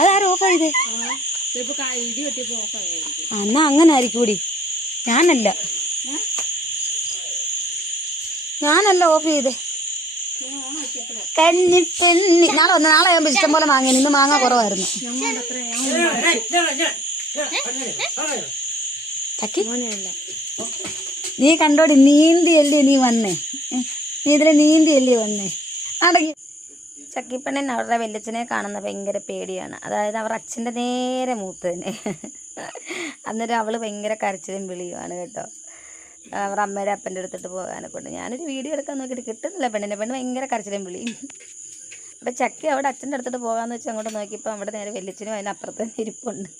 അതാരും ഓഫായത്? എന്നാ അങ്ങനെ ആയിരിക്കും കൂടി. ഞാനല്ല ഓഫ് ചെയ്തേ. കന്നിപ്പെണ്ണി നാളെ വന്ന് നാളെ ആകുമ്പോ ഇഷ്ടം പോലെ മാങ്ങ. ഇന്ന് മാങ്ങ കുറവായിരുന്നു. ചക്കി നീ കണ്ടോടി, നീന്തിയല്ലേ നീ വന്നേ. നീ ഇതിലെ നീന്തിയല്ലേ വന്നേ. അടങ്ങി. ചക്കിപ്പെണ്ണൻ അവരുടെ വല്യച്ഛനെ കാണുന്ന ഭയങ്കര പേടിയാണ്. അതായത് അവർ അച്ഛൻ്റെ നേരെ മൂത്ത് തന്നെ. അന്നേരം അവൾ ഭയങ്കര കരച്ചിലും വിളിയുമാണ് കേട്ടോ. അവരുടെ അമ്മയുടെ അപ്പൻ്റെ അടുത്തിട്ട് പോകാനൊക്കെ ഉണ്ട്. ഞാനൊരു വീഡിയോ എടുക്കാൻ നോക്കിയിട്ട് കിട്ടുന്നില്ല പെണ്ണിനെ. പെണ്ണ് ഭയങ്കര കരച്ചിലും വിളിയും. അപ്പം ചക്കി അവിടെ അച്ഛൻ്റെ അടുത്തിട്ട് പോകാമെന്ന് വെച്ച് അങ്ങോട്ട് നോക്കിയപ്പോൾ അവിടെ നേരെ വല്യച്ഛനും അതിനപ്പുറത്ത് ഇരിപ്പുണ്ട്.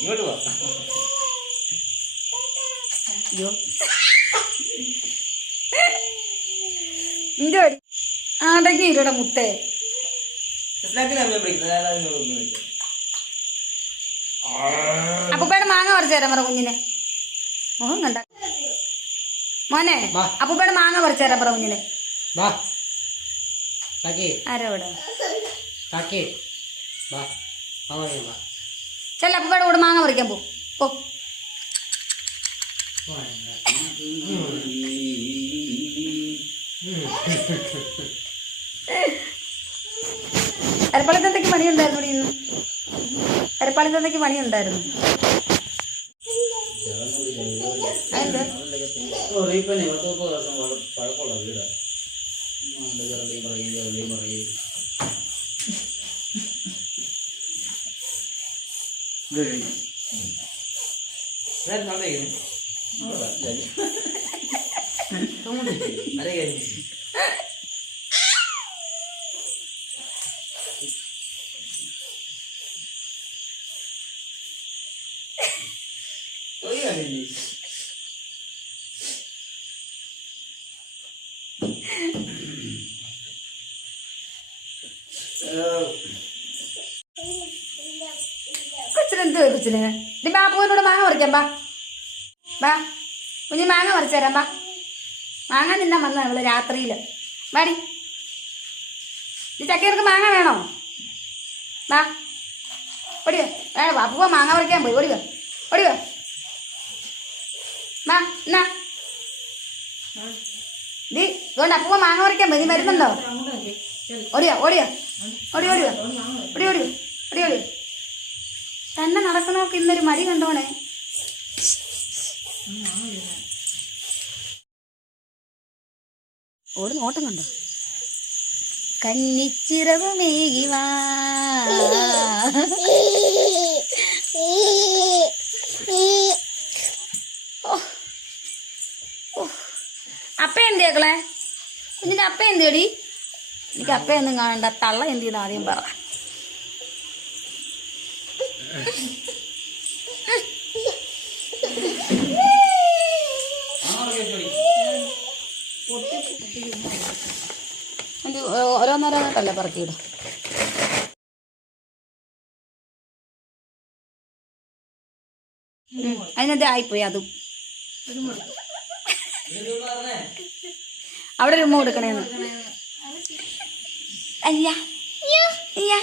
ഇങ്ങോട്ട് വാ. അയ്യോ ഇഞ്ചോടി അടങ്ങി ഇരുടെ മുത്തേ. അപ്പൂപ്പയുടെ മാങ്ങ പറിച്ചു തരാൻ പറ കുഞ്ഞിനെ. മുഖം കണ്ട മോനെ. അപ്പൂപ്പയുടെ മാങ്ങ പറിച്ചു തരാൻ പറ കുഞ്ഞിനെ. ആരോടെ ചെല്ല അപ്പൂപ്പയുടെ കൂടെ മാങ്ങ പറിക്കാൻ പോ. അരപ്പാളിത്തന്തയ്ക്ക് പണിയുണ്ടായിരുന്നു ഇന്ന്. അരപ്പാളിത്തന്തയ്ക്ക് പണിയുണ്ടായിരുന്നു. കൊച്ചിനെന്ത് കൊച്ചിന്? നീ ബാപ്പൂനോട് മാങ്ങ പറിക്കാം. ബാ കുഞ്ഞ് മാങ്ങ പറിച്ചു തരാം. മാങ്ങ തിന്നാൻ വന്ന അവള് രാത്രിയിൽ. വാടി. ഈ ചക്കർക്ക് മാങ്ങ വേണോ? ബാ ഓടിയോ. വേണോ? ബാപ്പൂവ മാങ്ങ പറിക്കാൻ പോയി. ഓടിയോ ഓടിയോ. ബാ എന്നാ ദീ ഇതുകൊണ്ട് അപ്പൂവ മാങ്ങ പറിക്കാൻ പോയി. നീ വരുന്നുണ്ടോ? ഓടിയോ ഓടിയോ ഓടി ഓടിയോ ഓടി ഓടിയോ ഓടി ഓടിയോ. തന്നെ നടക്കണമൊക്കെ ഇന്നൊരു മടി കണ്ടോണേ. ഓട് നോട്ടം കണ്ടോ. കന്നിച്ചിറകുമേകി വാ. അപ്പ എന്തിയാക്കളെ? കുഞ്ഞിന്റെ അപ്പ എന്തിയടി? എനിക്ക് അപ്പയൊന്നും കാണണ്ട. തള്ള എന്ത് ചെയ്യുന്ന ആദ്യം പറ. ഓരോന്നോരോന്നോട്ടല്ലേ പറക്കിയിടും. അതിനെന്ത് ആയിപ്പോയി. അതും അവിടെ ഒരു ഉമ്മ കൊടുക്കണേന്ന്. അയ്യ അയ്യോ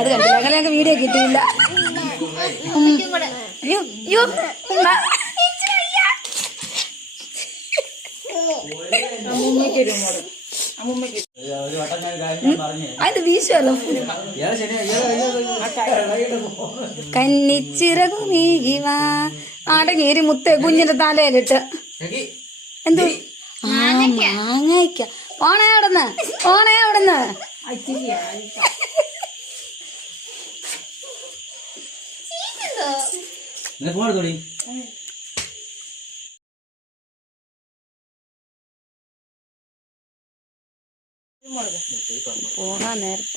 അത് കണ്ടില്ല. അങ്ങനെ ഞങ്ങൾക്ക് വീഡിയോ കിട്ടിയില്ല. അത് വീശുവല്ലോ. കന്നിച്ചിറകു നീകിവാ. ആടങ്ങേരി മുത്തേ കുഞ്ഞിന്റെ തലയിലിട്ട്. എന്തു മാങ്ങയ്ക്ക. ഓണേ അവിടുന്ന് ഓണേ അവിടുന്ന്. പോകാൻ നേരത്ത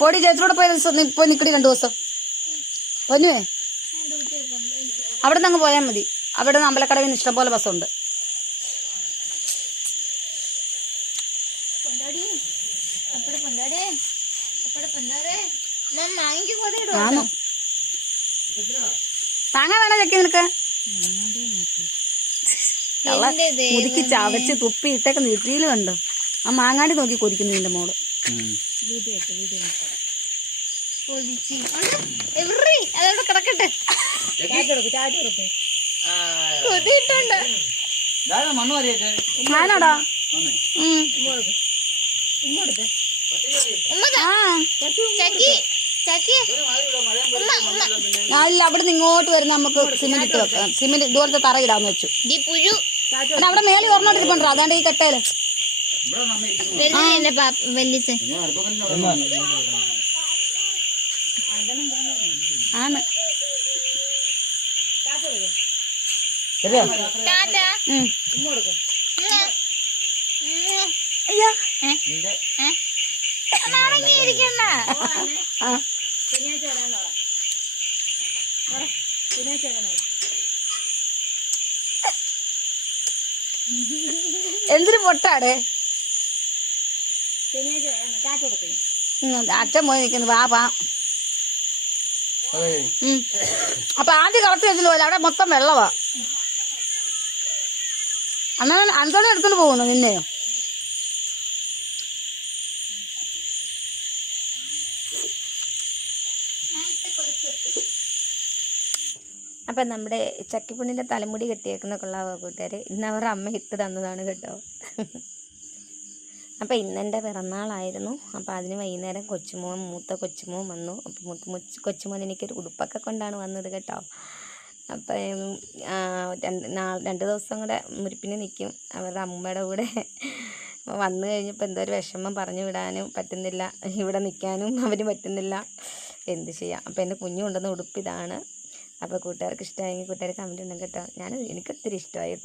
പൊടി ചേച്ചിയോടെ പോയ ദിവസം പോയി നിക്കടി 2 ദിവസം പൊന്നുവേ. അവിടെ നിന്ന് അങ്ങ് പോയാൽ മതി. അവിടെ നിന്ന് അമ്പലക്കടവിന് ഇഷ്ടംപോലെ ബസ്സുണ്ട്. മാങ്ങ വേണോ ചക്കി നിനക്ക്? മുതുക്കി ചവച്ച് തുപ്പി ഇട്ടൊക്കെ നെറ്റിയിൽ കണ്ടോ? ആ മാങ്ങാടി നോക്കി കൊതിക്കുന്നു നിന്റെ മോള്. അതവിടെ കിടക്കട്ടെ. ഞാനോടാ ഇല്ല, അവിടെ നിന്ന് ഇങ്ങോട്ട് വരുന്ന നമുക്ക് സിമെന്റ് ഇട്ട് വെക്കാം. സിമെന്റ് ഇതുപോലത്തെ തറ ഇടാന്ന് വെച്ചു. അവിടെ മേളി ഓർമ്മോട്ട് ഇരിപ്പണ്ടോ? അതാണ്ട് ഈ കട്ടയില് ആണ്. എന്തൊരു പൊട്ടാടെ അച്ഛൻ പോയി നിൽക്കുന്നു. വാ. അപ്പൊ ആദ്യം കളച്ച് വെച്ചിട്ട് പോലെ അവിടെ മൊത്തം വെള്ളവാ. അന്നാ അന്തോണി എടുത്തോണ്ട് പോകുന്നു നിന്നെയോ? അപ്പം നമ്മുടെ ചക്കിപ്പുണ്ണിൻ്റെ തലമുടി കെട്ടിയേക്കുന്ന കൊള്ളാവോ കൂട്ടുകാരെ? ഇന്ന് അവരുടെ അമ്മ ഇട്ട് തന്നതാണ് കേട്ടോ. അപ്പം ഇന്നെൻ്റെ പിറന്നാളായിരുന്നു. അപ്പം അതിന് വൈകുന്നേരം മൂത്ത കൊച്ചുമോൻ വന്നു. അപ്പം കൊച്ചുമോൻ എനിക്കൊരു ഉടുപ്പൊക്കെ കൊണ്ടാണ് വന്നത് കേട്ടോ. അപ്പം 2 ദിവസം കൂടെ മുരിപ്പിന് നിൽക്കും അവരുടെ അമ്മൂമ്മയുടെ കൂടെ. വന്നു കഴിഞ്ഞപ്പോൾ എന്തോ ഒരു വിഷമം പറഞ്ഞു വിടാനും പറ്റുന്നില്ല, ഇവിടെ നിൽക്കാനും അവന് പറ്റുന്നില്ല. എന്ത് ചെയ്യാം. അപ്പം എൻ്റെ കുഞ്ഞു കൊണ്ടുവന്ന ഉടുപ്പിതാണ്. അപ്പോൾ കൂട്ടുകാർക്ക് ഇഷ്ടമായെങ്കിൽ കൂട്ടുകാർ കമൻറ്റ് ഉണ്ടെങ്കിൽ കേട്ടോ. എനിക്കൊത്തിരി ഇഷ്ടമായി കേട്ടോ.